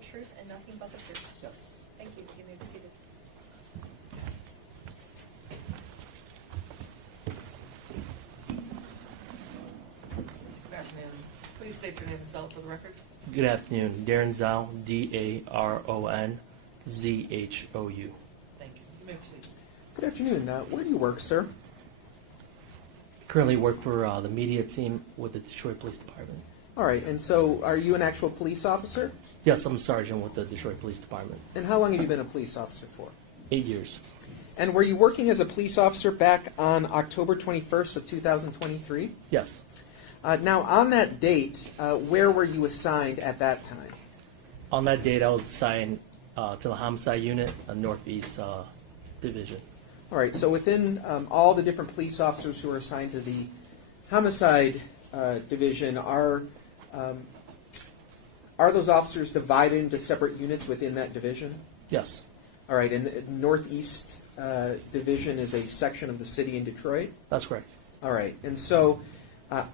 truth, and nothing but the truth? Yes. Thank you. You may be seated. Good afternoon. Please state your name and spell it for the record. Good afternoon. Daron Zhou, Daron Zhou. Thank you. You may proceed. Good afternoon. Where do you work, sir? Currently work for the media team with the Detroit Police Department. All right, and so are you an actual police officer? Yes, I'm a sergeant with the Detroit Police Department. And how long have you been a police officer for? 8 years. And were you working as a police officer back on October 21st of 2023? Yes. Now, on that date, where were you assigned at that time? On that date, I was assigned to the homicide unit, a Northeast division. All right, so within all the different police officers who are assigned to the homicide division, are those officers divided into separate units within that division? Yes. All right, and the Northeast division is a section of the city in Detroit? That's correct. All right, and so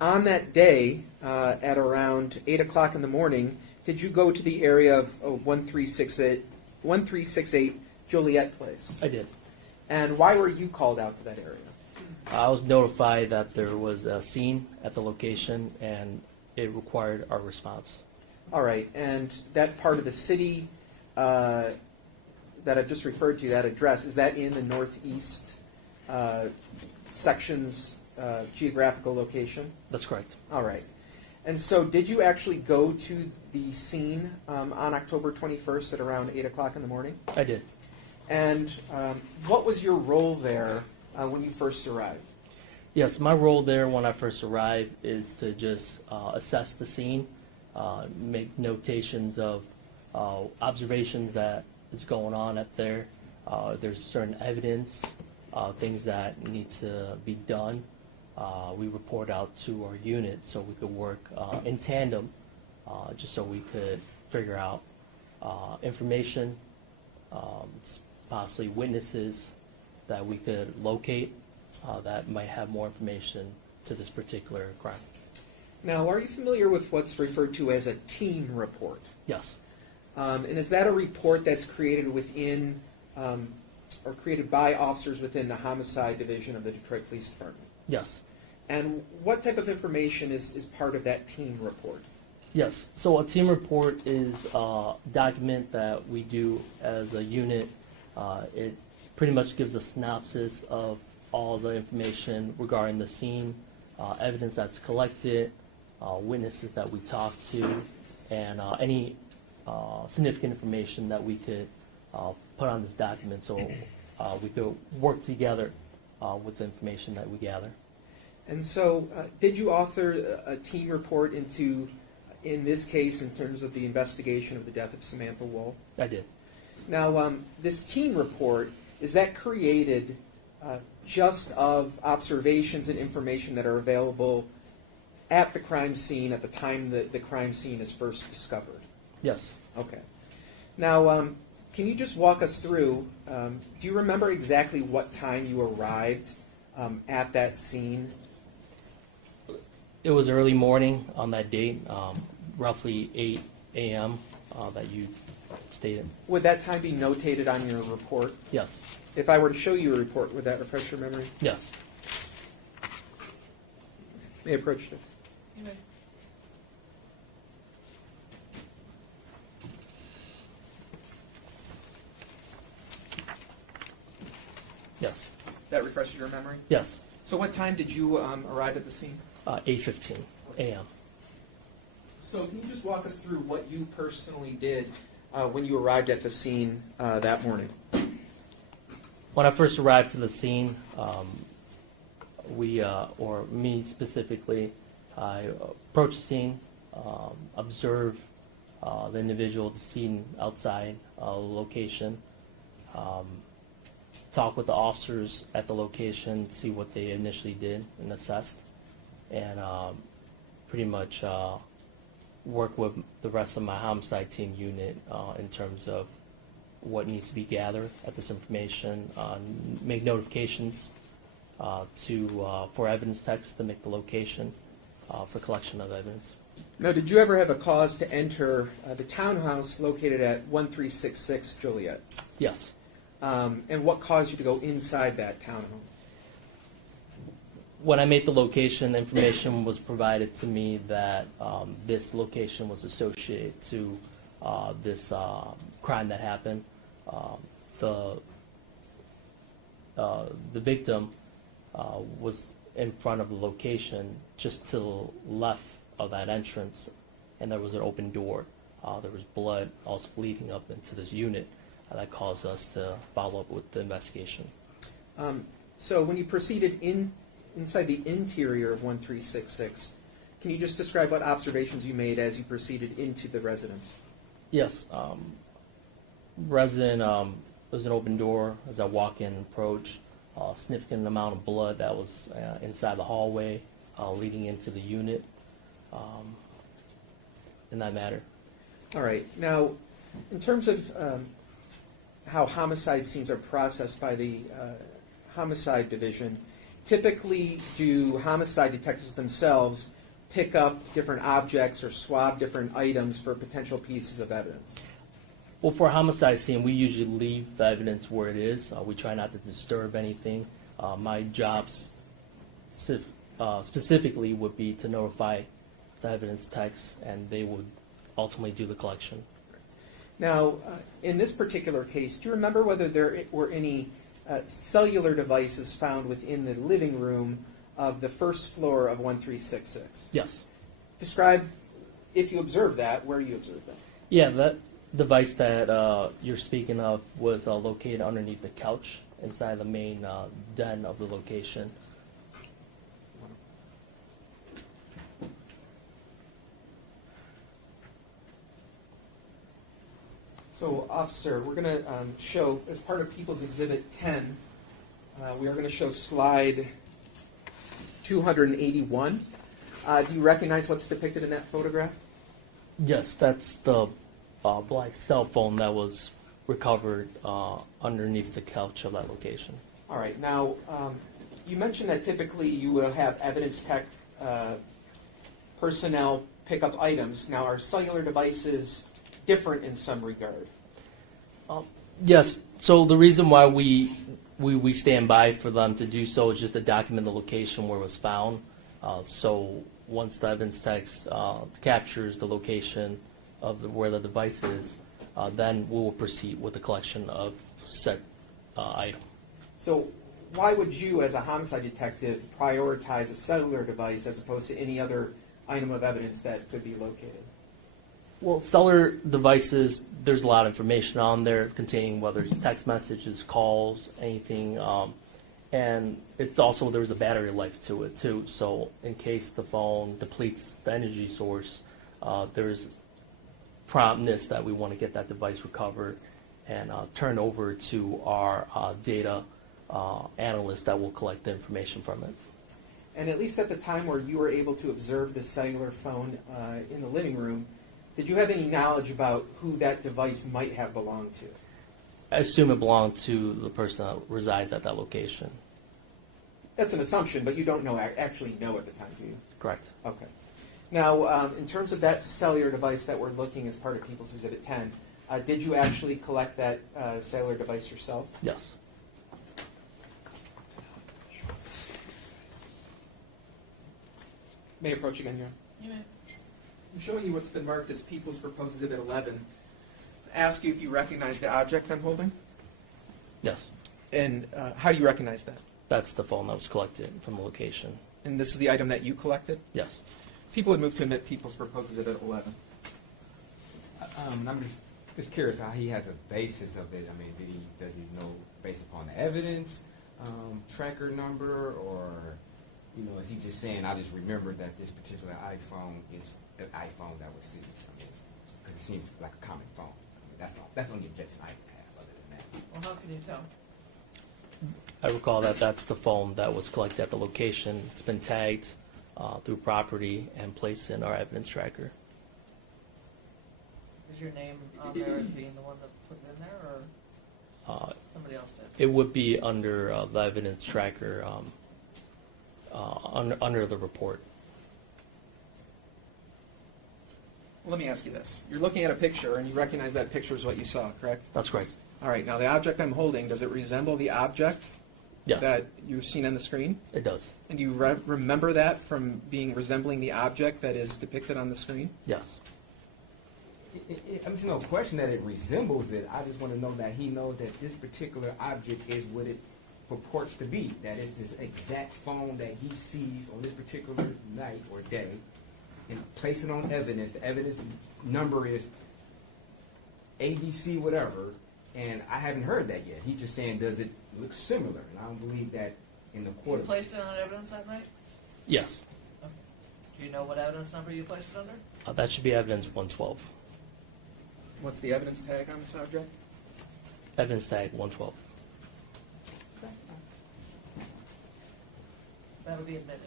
on that day, at around 8 o'clock in the morning, did you go to the area of 1368 Joliet Place? I did. And why were you called out to that area? I was notified that there was a scene at the location and it required our response. All right, and that part of the city that I've just referred to, that address, is that in the Northeast section's geographical location? That's correct. All right. And so did you actually go to the scene on October 21st at around 8 o'clock in the morning? I did. And what was your role there when you first arrived? Yes, my role there when I first arrived is to just assess the scene, make notations of observations that is going on up there. There's certain evidence, things that need to be done. We report out to our unit so we could work in tandem, just so we could figure out information, possibly witnesses that we could locate that might have more information to this particular crime. Now, are you familiar with what's referred to as a team report? Yes. And is that a report that's created within or created by officers within the homicide division of the Detroit Police Department? Yes. And what type of information is part of that team report? Yes. So a team report is a document that we do as a unit. It pretty much gives a synopsis of all the information regarding the scene, evidence that's collected, witnesses that we talk to, and any significant information that we could put on this document so we could work together with the information that we gather. And so, did you author a team report in this case, in terms of the investigation of the death of Samantha Woll? I did. Now, this team report, is that created just of observations and information that are available at the crime scene at the time that the crime scene is first discovered? Yes. Okay. Now, can you just walk us through, do you remember exactly what time you arrived at that scene? It was early morning on that date, roughly 8 a.m. That you stated. Would that time be notated on your report? Yes. If I were to show you a report, would that refresh your memory? Yes. May I approach it? You may. Yes. That refreshes your memory? Yes. So what time did you arrive at the scene? 8:15 a.m. So can you just walk us through what you personally did when you arrived at the scene that morning? When I first arrived to the scene, or me specifically, I approached the scene, observed the individual, the scene outside location, talk with the officers at the location, see what they initially did and assessed, and pretty much work with the rest of my homicide team unit in terms of what needs to be gathered at this information, make notifications for evidence text to make the location for collection of evidence. Now, did you ever have a cause to enter the townhouse located at 1366 Joliet? Yes. And what caused you to go inside that townhome? When I made the location, information was provided to me that this location was associated to this crime that happened. The victim was in front of the location just to the left of that entrance, and there was an open door. There was blood also bleeding up into this unit that caused us to follow up with the investigation. So when you proceeded inside the interior of 1366, can you just describe what observations you made as you proceeded into the residence? Yes. Resident, there's an open door as I walk in and approach. Significant amount of blood that was inside the hallway leading into the unit. In that matter. All right. Now, in terms of how homicide scenes are processed by the homicide division, typically do homicide detectives themselves pick up different objects or swab different items for potential pieces of evidence? Well, for a homicide scene, we usually leave the evidence where it is. We try not to disturb anything. My job specifically would be to notify the evidence techs, and they would ultimately do the collection. Now, in this particular case, do you remember whether there were any cellular devices found within the living room of the first floor of 1366? Yes. Describe, if you observed that, where you observed that. Yeah, that device that you're speaking of was located underneath the couch inside the main den of the location. So, officer, we're going to show, as part of People's Exhibit 10, we are going to show slide 281. Do you recognize what's depicted in that photograph? Yes, that's the black cell phone that was recovered underneath the couch of that location. All right. Now, you mentioned that typically you will have evidence tech personnel pick up items. Now, are cellular devices different in some regard? Yes. So the reason why we stand by for them to do so is just to document the location where it was found. So once the evidence text captures the location of where the device is, then we will proceed with the collection of said item. So why would you, as a homicide detective, prioritize a cellular device as opposed to any other item of evidence that could be located? Well, cellular devices, there's a lot of information on there containing whether it's text messages, calls, anything, and it's also, there's a battery life to it too. So in case the phone depletes the energy source, there's promptness that we want to get that device recovered and turned over to our data analyst that will collect the information from it. And at least at the time where you were able to observe the cellular phone in the living room, did you have any knowledge about who that device might have belonged to? I assume it belonged to the person that resides at that location. That's an assumption, but you don't know actually know at the time, do you? Correct. Okay. Now, in terms of that cellular device that we're looking as part of People's Exhibit 10, did you actually collect that cellular device yourself? Yes. May I approach again, Your Honor? You may. I'm showing you what's been marked as People's Proposed Exhibit 11. Ask you if you recognize the object I'm holding. Yes. And how do you recognize that? That's the phone that was collected from the location. And this is the item that you collected? Yes. People would move to admit People's Proposed Exhibit 11. I'm just curious how he has a basis of it. I mean, does he know based upon the evidence, tracker number, or is he just saying, I just remembered that this particular iPhone is the iPhone that was seized? I mean, because it seems like a common phone. I mean, that's the only objection I have other than that. Well, how can you tell? I recall that that's the phone that was collected at the location. It's been tagged through property and placed in our evidence tracker. Is your name on there as being the one that put it in there, or somebody else did? It would be under the evidence tracker, under the report. Let me ask you this. You're looking at a picture, and you recognize that picture is what you saw, correct? That's correct. All right, now the object I'm holding, does it resemble the object Yes, that you've seen on the screen? it does. And do you remember that from being resembling the object that is depicted on the screen? Yes. I'm just no question that it resembles it. I just want to know that he knows that this particular object is what it purports to be. That is this exact phone that he sees on this particular night or day, and place it on evidence. The evidence number is ABC whatever, and I haven't heard that yet. He's just saying, does it look similar? And I don't believe that in the You court. placed it on evidence that night? Yes. Okay. Do you know what evidence number you placed it under? That should be evidence 112. What's the evidence tag on this object? Evidence tag 112. That'll be admitted.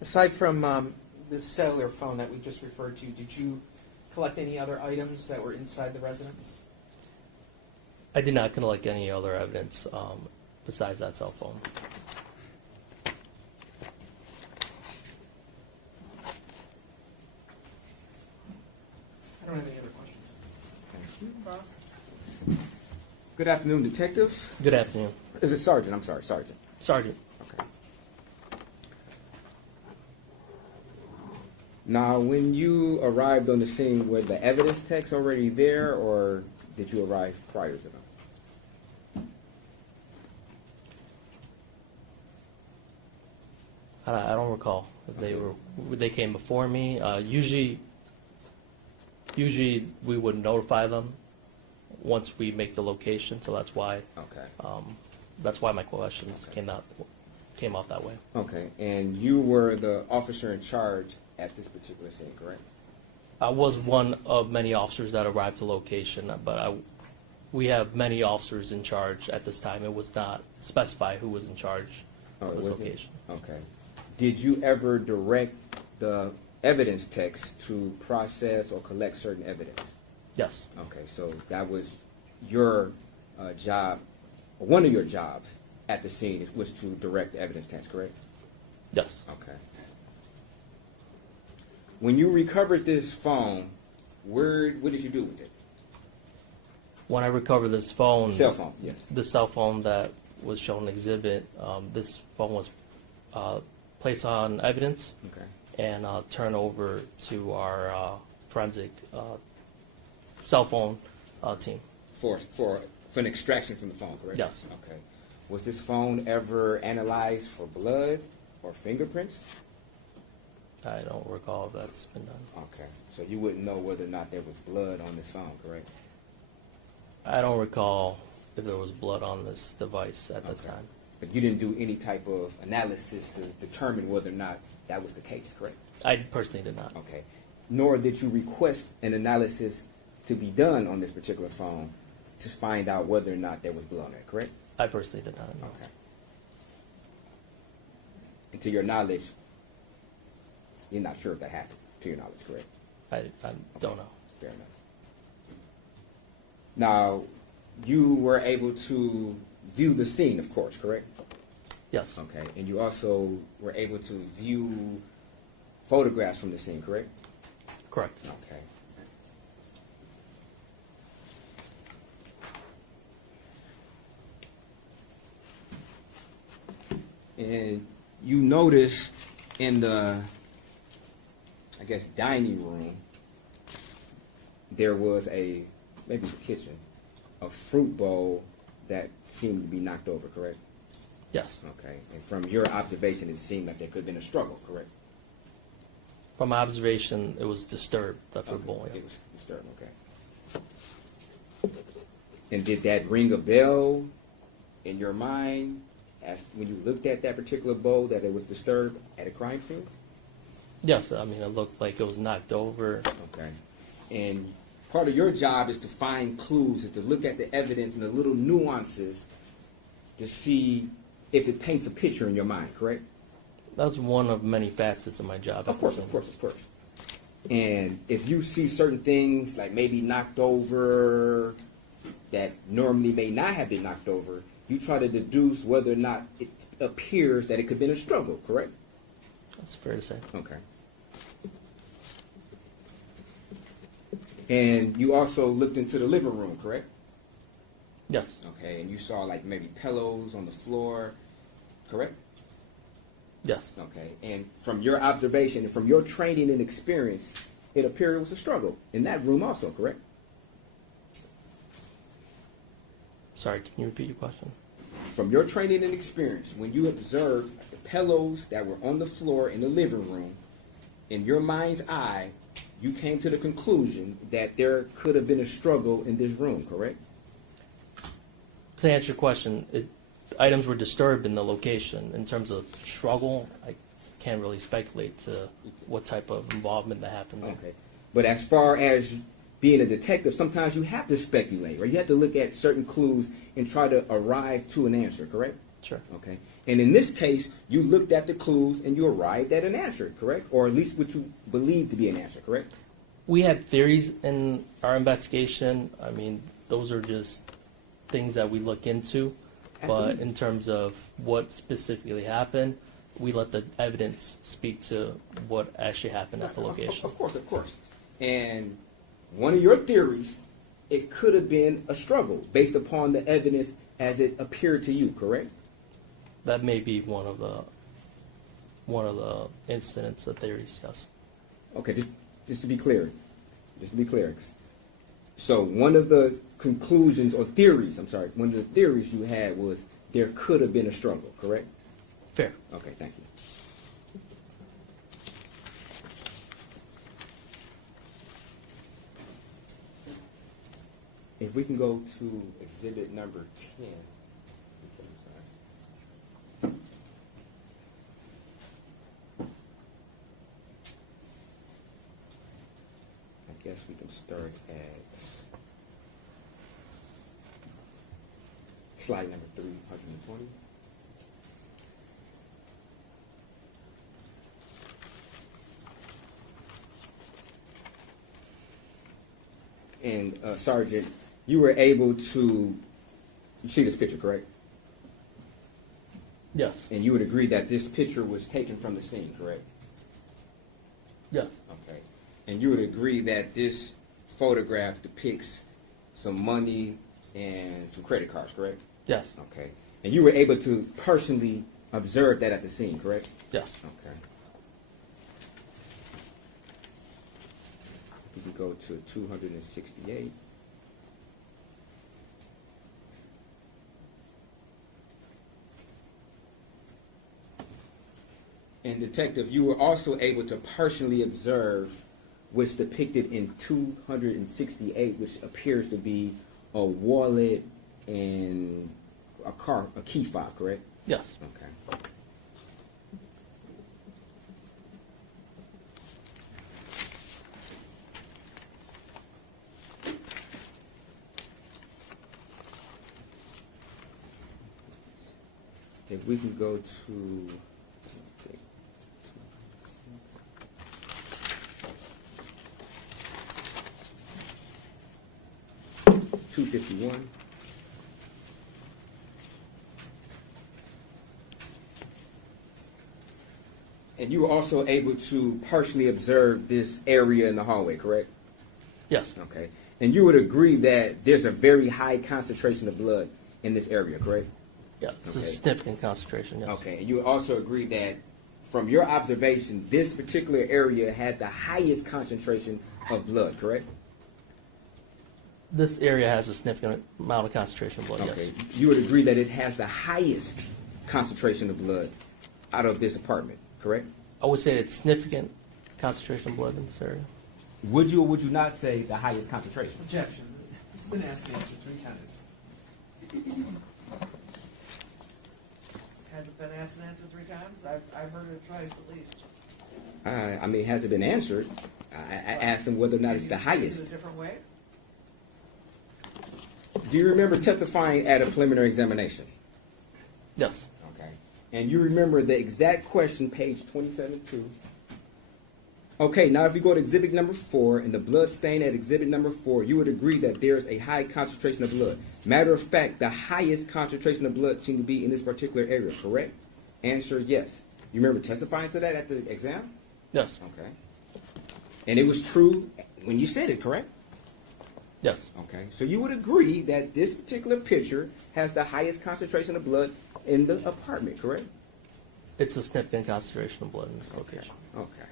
Aside from the cellular phone that we just referred to, did you collect any other items that were inside the residence? I did not collect any other evidence besides that cell phone. I don't have any other questions. Thank you. Cross? Good afternoon, Detective. Good afternoon. Is it Sergeant? I'm sorry, Sergeant. Sergeant. Okay. Now, when you arrived on the scene, were the evidence techs already there, or did you arrive prior to them? I don't recall if they came before me. Usually we would notify them once we make the location, so that's why my questions came off that way. Okay, and you were the officer in charge at this particular scene, correct? I was one of many officers that arrived to location, but we have many officers in charge at this time. It was not specified who was in charge of this location. Okay. Did you ever direct the evidence techs to process or collect certain evidence? Yes. Okay, so that was your job, or one of your jobs at the scene was to direct the evidence techs, correct? Yes. Okay. When you recovered this phone, what did you do with it? When I recovered this phone, Cell phone, yes. the cell phone that was shown in the exhibit, this phone was placed on evidence Okay. and turned over to our forensic cell phone team. For an extraction from the phone, correct? Yes. Okay. Was this phone ever analyzed for blood or fingerprints? I don't recall if that's been done. Okay. So you wouldn't know whether or not there was blood on this phone, correct? I don't recall if there was blood on this device at this Okay. time. But you didn't do any type of analysis to determine whether or not that was the case, correct? I personally did not. Okay. Nor did you request an analysis to be done on this particular phone to find out whether or not there was blood on it, correct? I personally did not. No. Okay. And to your knowledge, you're not sure if that happened, to your knowledge, correct? I don't know. Fair enough. Now, you were able to view the scene, of course, correct? Yes. Okay. And you also were able to view photographs from the scene, correct? Correct. Okay. And you noticed in the, I guess, dining room, there was maybe the kitchen, a fruit bowl that seemed to be knocked over, correct? Yes. Okay. And from your observation, it seemed like there could have been a struggle, correct? From my observation, it was disturbed, the fruit bowl. Yeah. It was disturbed, okay. And did that ring a bell in your mind as when you looked at that particular bowl that it was disturbed at a crime scene? Yes, I mean, it looked like it was knocked over. Okay. And part of your job is to find clues, is to look at the evidence and the little nuances to see if it paints a picture in your mind, correct? That's one of many facets of my job. Of course. And if you see certain things, like maybe knocked over, that normally may not have been knocked over, you try to deduce whether or not it appears that it could have been a struggle, correct? That's fair to say. Okay. And you also looked into the living room, correct? Yes. Okay, and you saw like maybe pillows on the floor, correct? Yes. Okay, and from your observation and from your training and experience, it appeared it was a struggle in that room also, correct? Sorry, can you repeat your question? From your training and experience, when you observed the pillows that were on the floor in the living room, in your mind's eye, you came to the conclusion that there could have been a struggle in this room, correct? To answer your question, items were disturbed in the location. In terms of struggle, I can't really speculate to what type of involvement that happened there. Okay. But as far as being a detective, sometimes you have to speculate, right? You have to look at certain clues and try to arrive to an answer, correct? Sure. Okay. And in this case, you looked at the clues and you arrived at an answer, correct? Or at least what you believe to be an answer, correct? We had theories in our investigation. I mean, those are just things that we look into. Absolutely. But in terms of what specifically happened, we let the evidence speak to what actually happened at the location. Of course, of course. And one of your theories, it could have been a struggle based upon the evidence as it appeared to you, correct? That may be one of the incidents or theories, yes. Okay, just to be clear. So one of the conclusions or theories, one of the theories you had was there could have been a struggle, correct? Fair. Okay, thank you. If we can go to exhibit number 10. I guess we can start at slide number 320. And Sergeant, you were able to, you see this picture, correct? Yes. And you would agree that this picture was taken from the scene, correct? Yes. Okay. And you would agree that this photograph depicts some money and some credit cards, correct? Yes. Okay. And you were able to personally observe that at the scene, correct? Yes. Okay. We can go to 268. And Detective, you were also able to partially observe what's depicted in 268, which appears to be a wallet and a key fob, correct? Yes. Okay. If we can go to 251. And you were also able to partially observe this area in the hallway, correct? Yes. Okay. And you would agree that there's a very high concentration of blood in this area, correct? Yeah, it's a Okay. significant concentration, yes. Okay. And you would also agree that from your observation, this particular area had the highest concentration of blood, correct? This area has a significant amount of concentration of blood, Okay. yes. You would agree that it has the highest concentration of blood out of this apartment, correct? I would say it's significant concentration of blood in this area. Would you or would you not say the highest concentration? Objection. It's been asked and answered 3 times. Has it been asked and answered 3 times? I've heard it twice at least. I mean, has it been answered? I asked him whether or not it's the Can you phrase highest. it a different way? Do you remember testifying at a preliminary examination? Yes. Okay. And you remember the exact question, page 27-2, Okay, now if we go to exhibit number 4 and the blood stain at exhibit number 4, you would agree that there's a high concentration of blood. Matter of fact, the highest concentration of blood seemed to be in this particular area, correct? Answer, yes. You remember testifying to that at the exam? Yes. Okay. And it was true when you said it, correct? Yes. Okay. So you would agree that this particular picture has the highest concentration of blood in the apartment, correct? It's a significant concentration of blood in this location. Okay.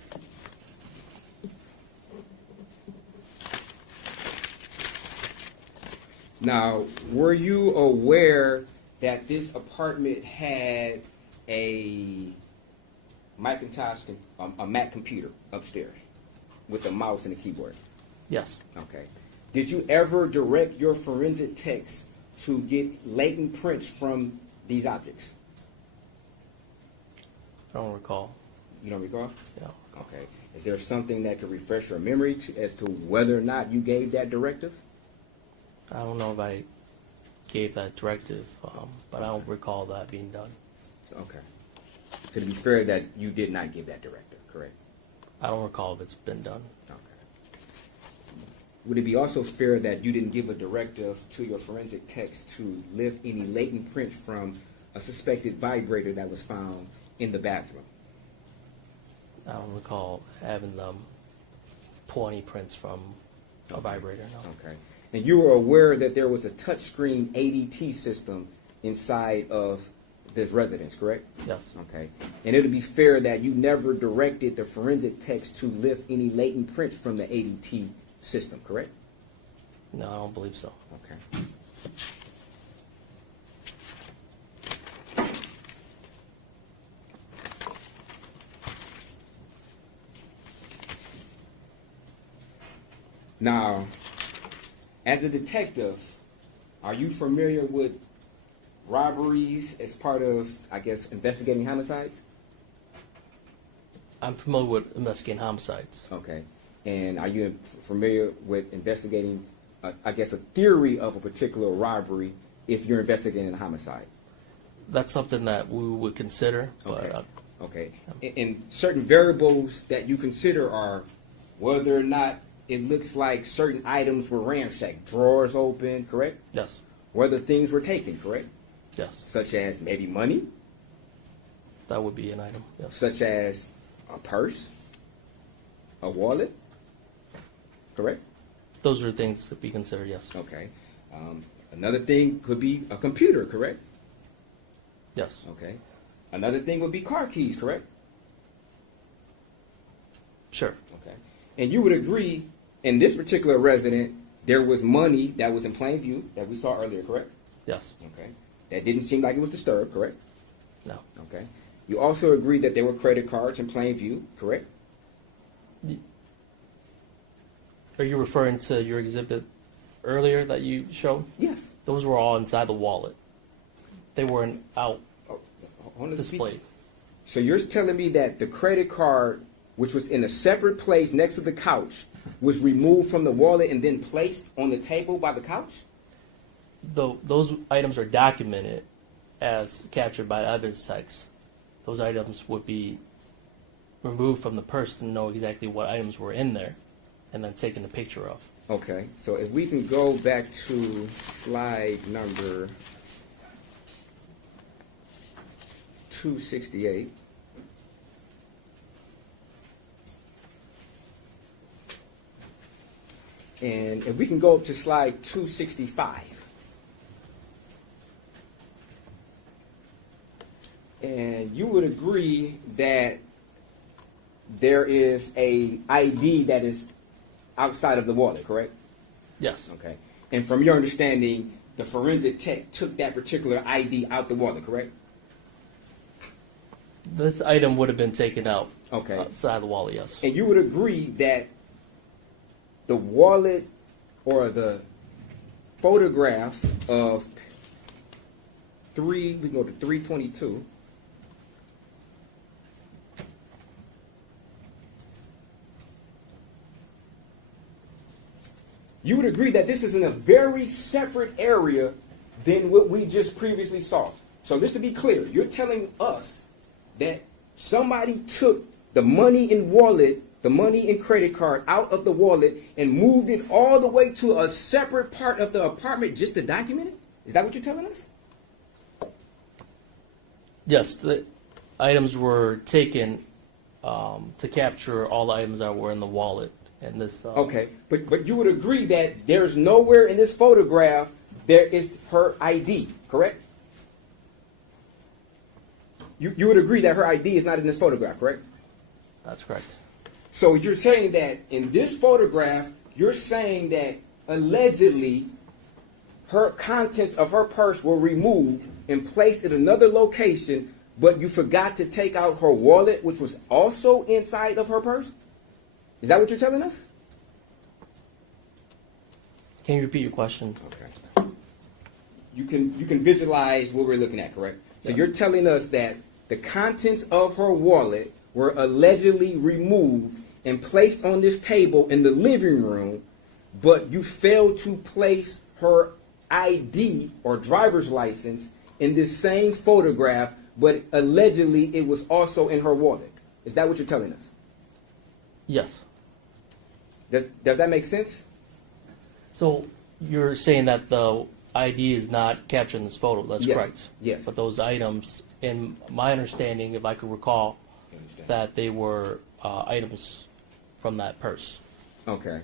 Now, were you aware that this apartment had a Macintosh, a Mac computer upstairs with a mouse and a keyboard? Yes. Okay. Did you ever direct your forensic techs to get latent prints from these objects? I don't recall. You don't recall? Yeah. Okay. Is there something that could refresh your memory as to whether or not you gave that directive? I don't know if I gave that directive, but I don't recall that being done. Okay. So to be fair, that you did not give that directive, correct? I don't recall if it's been done. Okay. Would it be also fair that you didn't give a directive to your forensic techs to lift any latent prints from a suspected vibrator that was found in the bathroom? I don't recall having them pull any prints from a vibrator, no. Okay. And you were aware that there was a touchscreen ADT system inside of this residence, correct? Yes. Okay. And it would be fair that you never directed the forensic techs to lift any latent prints from the ADT system, correct? No, I don't believe so. Okay. Now, as a detective, are you familiar with robberies as part of, I guess, investigating homicides? I'm familiar with investigating homicides. Okay. And are you familiar with investigating, I guess, a theory of a particular robbery if you're investigating a homicide? That's something that we would consider, but Okay. Okay. And certain variables that you consider are whether or not it looks like certain items were ransacked, drawers open, correct? yes, Whether things were taken, correct? yes, Such as maybe money, that would be an item, yes. such as a purse, a wallet, correct? Those are things that we consider, yes, Okay. Another thing could be a computer, correct? yes, Okay. Another thing would be car keys, correct? sure, Okay. And you would agree, in this particular resident, there was money that was in plain view that we saw earlier, correct? yes, Okay. That didn't seem like it was disturbed, correct? no. Okay. You also agree that there were credit cards in plain view, correct? Are you referring to your exhibit earlier that you showed? Yes. Those were all inside the wallet. They weren't out Oh, on the displayed. So you're telling me that the credit card, which was in a separate place next to the couch, was removed from the wallet and then placed on the table by the couch? Those items are documented as captured by the evidence text. Those items would be removed from the purse to know exactly what items were in there and then taken a picture of. Okay. So if we can go back to slide number 268. And if we can go up to slide 265. And you would agree that there is a ID that is outside of the wallet, correct? Yes, Okay. And from your understanding, the forensic tech took that particular ID out the wallet, correct? this item would have been taken out Okay. outside the wallet, yes. And you would agree that the wallet or the photograph of we can go to 322. You would agree that this is in a very separate area than what we just previously saw. So just to be clear, you're telling us that somebody took the money in wallet the money and credit card out of the wallet and moved it all the way to a separate part of the apartment just to document it? Is that what you're telling us? Yes, the items were taken to capture all the items that were in the wallet. And this. Okay, but you would agree that there's nowhere in this photograph there is her ID, correct? You would agree that her ID is not in this photograph, correct? That's correct. So you're saying that in this photograph, you're saying that allegedly her contents of her purse were removed and placed in another location, but you forgot to take out her wallet, which was also inside of her purse? Is that what you're telling us? Can you repeat your question? Okay. You can visualize what we're looking at, correct? So Yeah. you're telling us that the contents of her wallet were allegedly removed and placed on this table in the living room, but you failed to place her ID or driver's license in this same photograph, but allegedly it was also in her wallet. Is that what you're telling us? Yes. Does that make sense? So you're saying that the ID is not captured in this photo. That's Yes. correct. Yes. But those items, in my understanding, if I could recall, that they were items from that purse. Okay.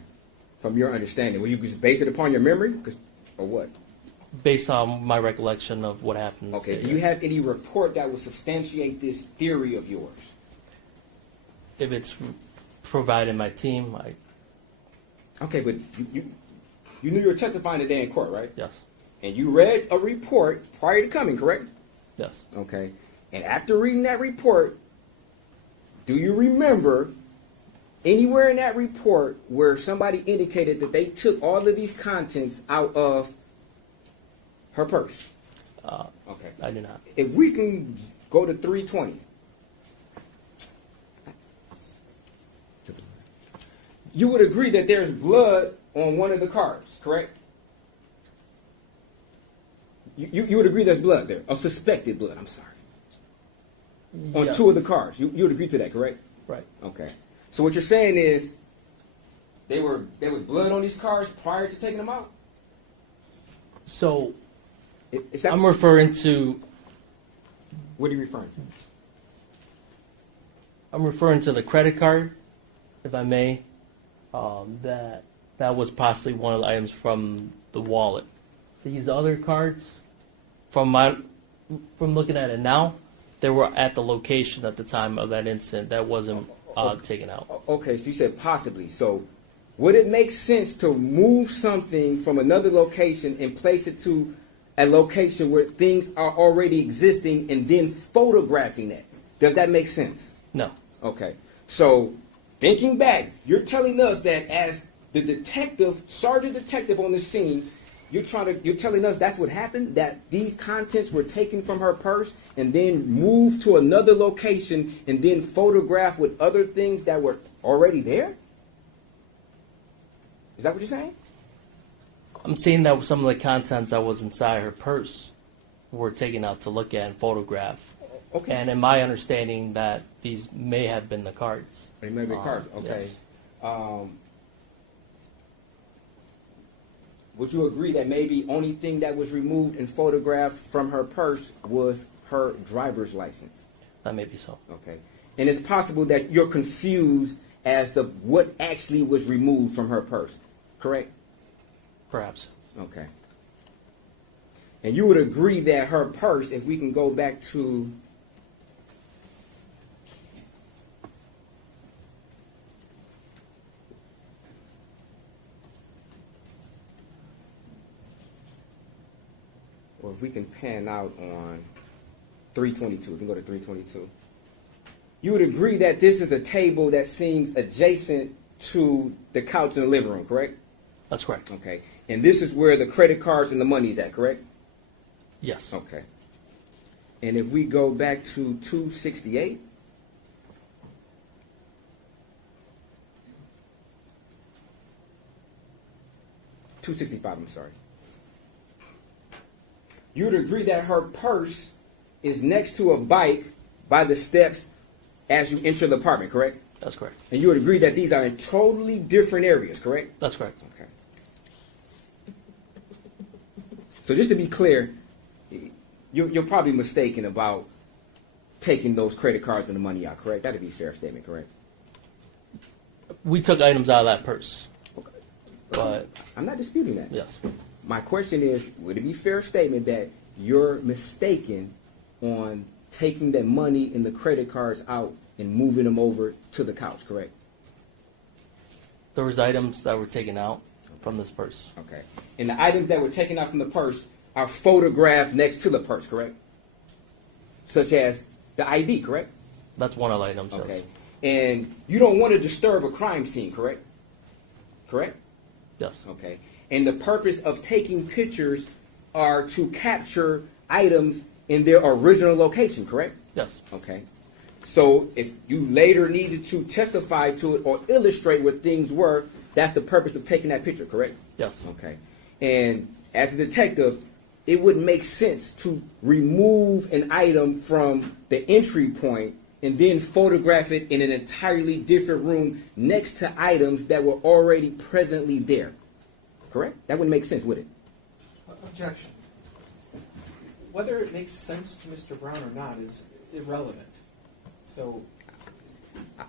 From your understanding, will you just base it upon your memory, or what? Based on my recollection of what happened. Okay. Do you have any report that will substantiate this theory of yours? If it's provided my team, Okay, but you knew you were testifying today in court, right? yes. And you read a report prior to coming, correct? Yes. Okay. And after reading that report, do you remember anywhere in that report where somebody indicated that they took all of these contents out of her purse? Okay. I do not. If we can go to 320. You would agree that there's blood on one of the cards, correct? You would agree there's blood there, or suspected blood, I'm sorry. On Yes. two of the cards. You would agree to that, correct? Right. Okay. So what you're saying is there was blood on these cards prior to taking them out? So Is that, I'm referring to what are you referring to? the credit card, if I may. That was possibly one of the items from the wallet. These other cards, from looking at it now, they were at the location at the time of that incident. That wasn't taken out. Okay, so you said possibly. So would it make sense to move something from another location and place it to a location where things are already existing and then photographing it? Does that make sense? No. Okay. So thinking back, you're telling us that as the detective, sergeant detective on the scene, you're telling us that's what happened, that these contents were taken from her purse and then moved to another location and then photographed with other things that were already there? Is that what you're saying? I'm saying that some of the contents that was inside her purse were taken out to look at and photograph. Okay. And in my understanding that these may have been the cards. They may be cards. Okay. Yes. Would you agree that maybe only thing that was removed and photographed from her purse was her driver's license? That may be so. Okay. And it's possible that you're confused as to what actually was removed from her purse, correct? Perhaps. Okay. And you would agree that her purse, if we can go back to or if we can pan out on 322, we can go to 322. You would agree that this is a table that seems adjacent to the couch in the living room, correct? That's correct. Okay. And this is where the credit cards and the money's at, correct? Yes. Okay. And if we go back to 268. I'm sorry. You would agree that her purse is next to a bike by the steps as you enter the apartment, correct? That's correct. And you would agree that these are in totally different areas, correct? That's correct. Okay. So just to be clear, you're probably mistaken about taking those credit cards and the money out, correct? That'd be a fair statement, correct? We took items out of that purse, Okay. but I'm not disputing that. yes, My question is, would it be a fair statement that you're mistaken on taking that money and the credit cards out and moving them over to the couch, correct? there was items that were taken out from this purse. Okay. And the items that were taken out from the purse are photographed next to the purse, correct? Such as the ID, correct? That's one of the items. Okay. Yes. And you don't want to disturb a crime scene, correct? Correct? Yes. Okay. And the purpose of taking pictures are to capture items in their original location, correct? Yes. Okay. So if you later needed to testify to it or illustrate what things were, that's the purpose of taking that picture, correct? Yes. Okay. And as a detective, it wouldn't make sense to remove an item from the entry point and then photograph it in an entirely different room next to items that were already presently there. Correct? That wouldn't make sense, would it? Objection. Whether it makes sense to Mr. Brown or not is irrelevant. So,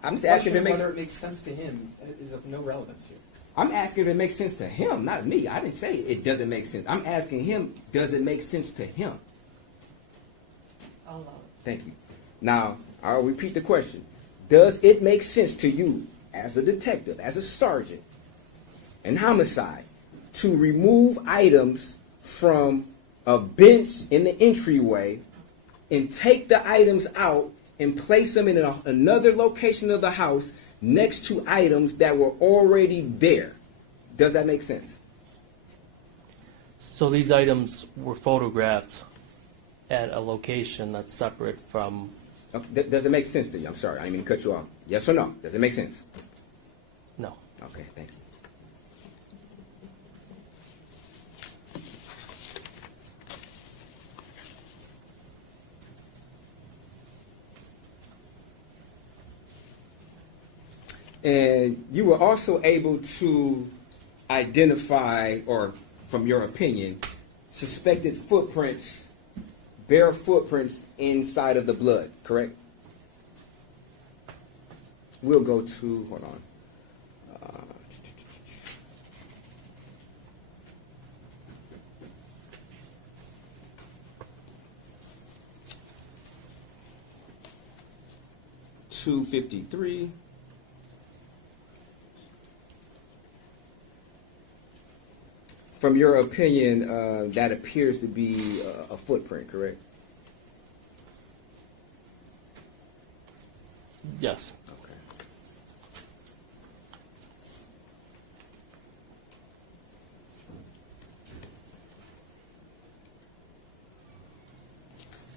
I'm just the asking if question it of makes whether it makes sense to him is of no relevance here. I'm asking if it makes sense to him, not me. I didn't say it doesn't make sense. I'm asking him, does it make sense to him? I'll allow it. Thank you. Now, I'll repeat the question. Does it make sense to you, as a detective, as a sergeant, in homicide, to remove items from a bench in the entryway and take the items out and place them in another location of the house next to items that were already there? Does that make sense? So these items were photographed at a location that's separate from. Okay. Does it make sense to you? I'm sorry, I didn't mean to cut you off. Yes or no? Does it make sense? No. Okay, thank you. And you were also able to identify, or from your opinion, suspected footprints, bare footprints inside of the blood, correct? We'll go to, hold on. 253. From your opinion, that appears to be a footprint, correct? Yes. Okay.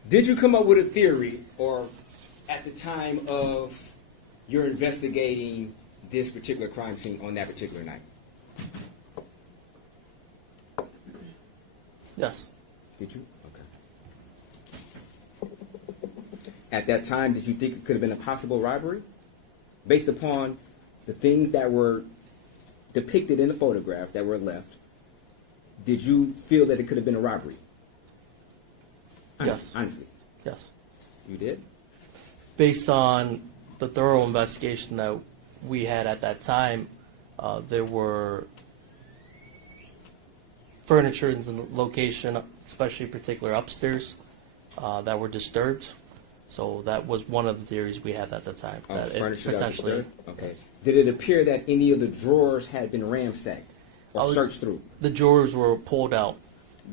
Did you come up with a theory, or at the time of your investigating this particular crime scene on that particular night? Yes. Did you? Okay. At that time, did you think it could have been a possible robbery? Based upon the things that were depicted in the photograph that were left, did you feel that it could have been a robbery? Yes. Honestly. Yes. You did? Based on the thorough investigation that we had at that time, there were furniture in the location, especially particular upstairs, that were disturbed. So that was one of the theories we had at the time. That it Furniture that was potentially. disturbed? Okay. Did it appear that any of the drawers had been ransacked or searched through? The drawers were pulled out.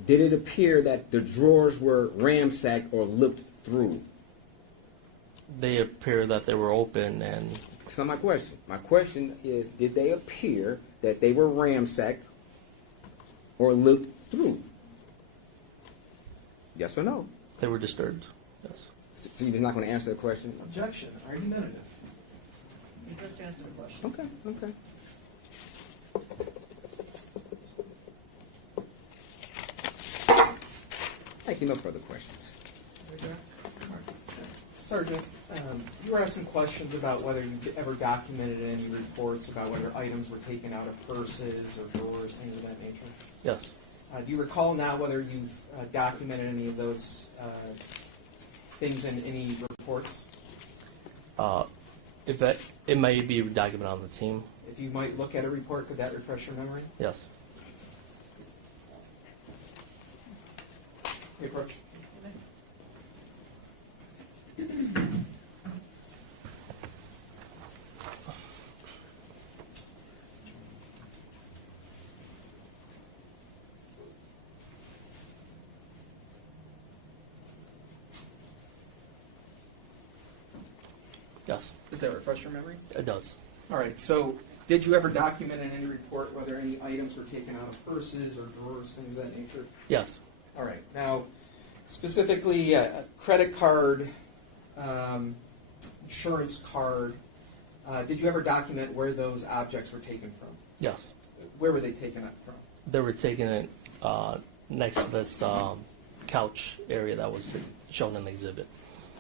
Did it appear that the drawers were ransacked or looked through? They appear that they were open, and That's not my question. My question is, did they appear that they were ransacked or looked through? Yes or no? they were disturbed. Yes. So you're just not going to answer the question? Objection. Argumentative. You just answered the question. Okay. Thank you. No further questions. Is there- Sergeant, You were asking questions about whether you ever documented any reports about whether items were taken out of purses or drawers, things of that nature. Yes. Do you recall now whether you've documented any of those things in any reports? If it may be documented on the team. If you might look at a report, could that refresh your memory? Yes. You approach. Yes. Does that refresh your memory? It does. All right, so did you ever document in any report whether any items were taken out of purses or drawers, things of that nature? Yes. All right, now specifically a credit card, insurance card, did you ever document where those objects were taken from? Yes. Where were they taken up from? They were taking it next to this couch area that was shown in the exhibit.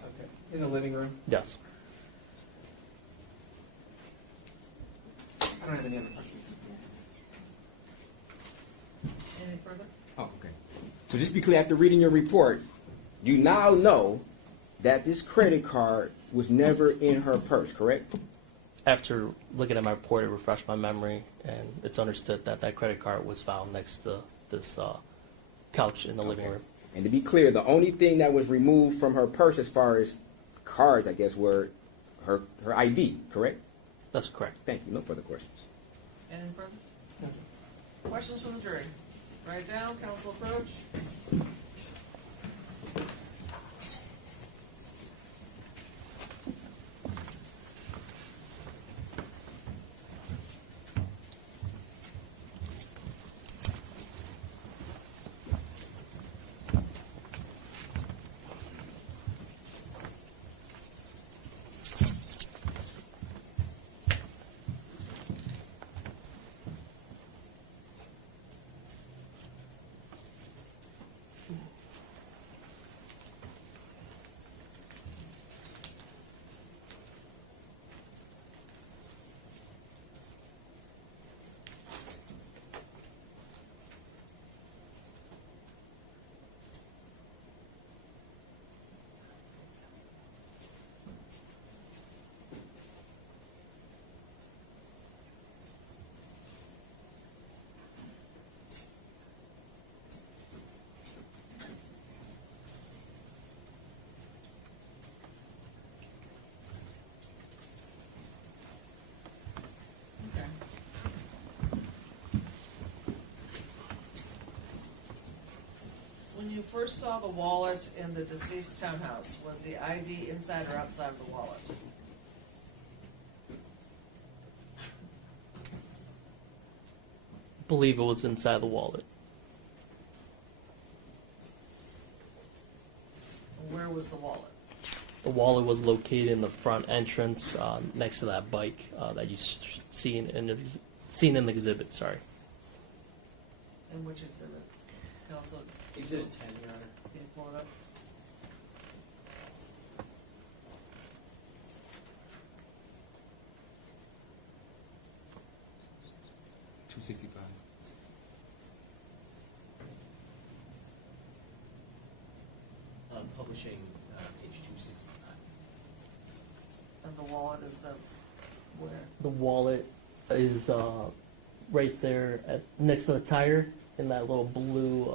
Okay, in the living room? Yes. I don't have any other questions. Any further? Oh, okay. So just be clear, after reading your report, you now know that this credit card was never in her purse, correct? After looking at my report, it refreshed my memory, and it's understood that that credit card was found next to this couch in the living room. And to be clear, the only thing that was removed from her purse as far as cards, I guess, were her ID, correct? That's correct. Thank you. No further questions. Any further? Questions from the jury? Write down, counsel approach. Okay. When you first saw the wallet in the deceased townhouse, was the ID inside or outside of the wallet? Believe it was inside the wallet. Where was the wallet? The wallet was located in the front entrance next to that bike that you seen in the exhibit. Sorry. In which exhibit? Counsel, Exhibit 10, Your Honor. can you pull it up? $265. Publishing page 269. And the wallet is the, where? The wallet is right there next to the tire in that little blue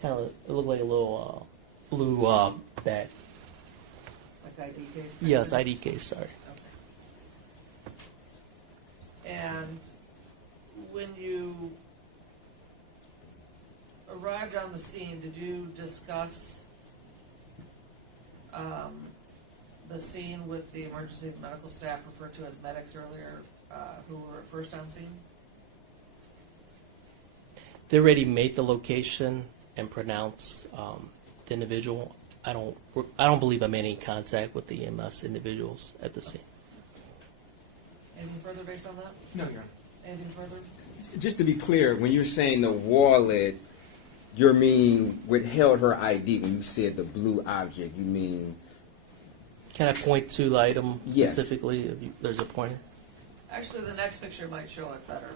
kind of, it looked like a little blue bag. Like ID case? Yes, ID case, sorry. Okay. And when you arrived on the scene, did you discuss the scene with the emergency medical staff referred to as medics earlier, who were first on scene? They already made the location and pronounced the individual. I don't believe I made any contact with the EMS individuals at the scene. Anything further based on that? No, Your Honor. Anything further? Just to be clear, when you're saying the wallet You're meaning withheld her ID when you said the blue object. You mean Can I point to the item Yes. specifically? If there's a pointer. Actually, the next picture might show it better.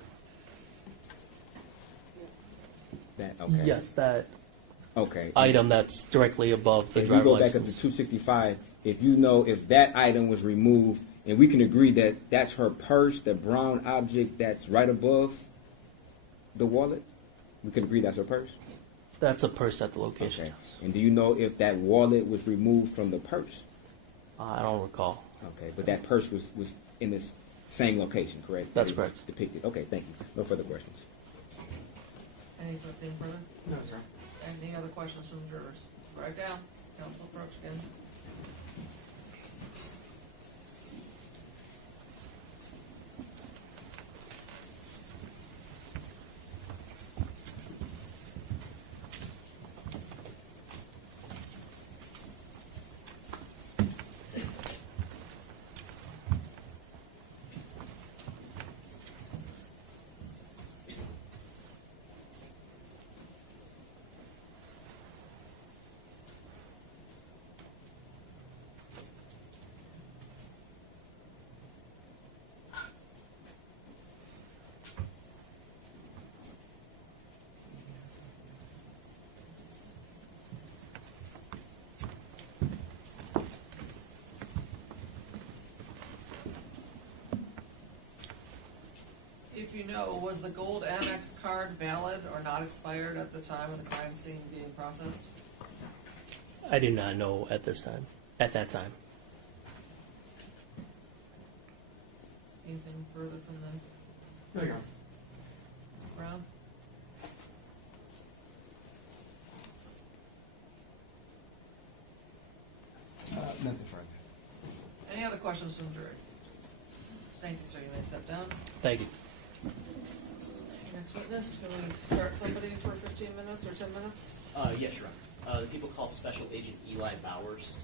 that? Okay. Yes, that Okay. item that's directly above the If we driver go back up to license. 265, if you know if that item was removed, and we can agree that that's her purse, the brown object that's right above the wallet, we can agree that's her purse. That's a purse at the location. Okay. And do you know if that wallet was removed from the purse? I don't recall. Okay, but that purse was in the same location, correct? That's That is correct. Depicted. Okay, thank you. No further questions. Anything further? No, sir. Any other questions from jurors? Write down. Council approach again. If you know, was the gold Amex card valid or not expired at the time of the crime scene being processed? I do not know at this time. At that time. Anything further from the No, Your Honor. Brown? Nothing further. Any other questions from jury? Thank you, sir. You may step down. Thank you. Next witness, can we start somebody for 15 minutes or 10 minutes? Yes, Your Honor. The people call Special Agent Eli Bowers.